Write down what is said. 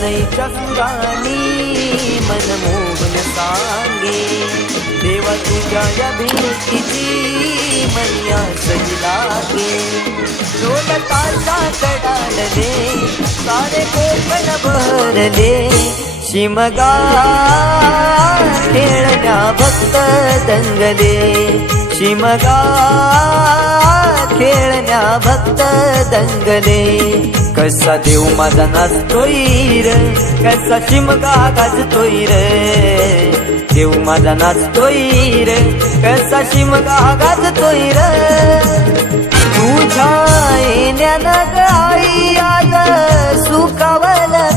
नईच्या सुराणी मन मोहन सांगे देवा तुझ्या या भेटीची मनिया सही लागे ढोल ताशा कडालले सारे कोकण भरले शिमगा खेळण्या भक्त दंगले शिमगा खेळण्या भक्त दंगले कसा देव माझा नाचतोय रे कसा शिमगा गाजतोय रे देव माझा नाचतोय रे कसा शिमगा गाजतोय रे तुझ्या येण्यानं ग आई आज सुखावलं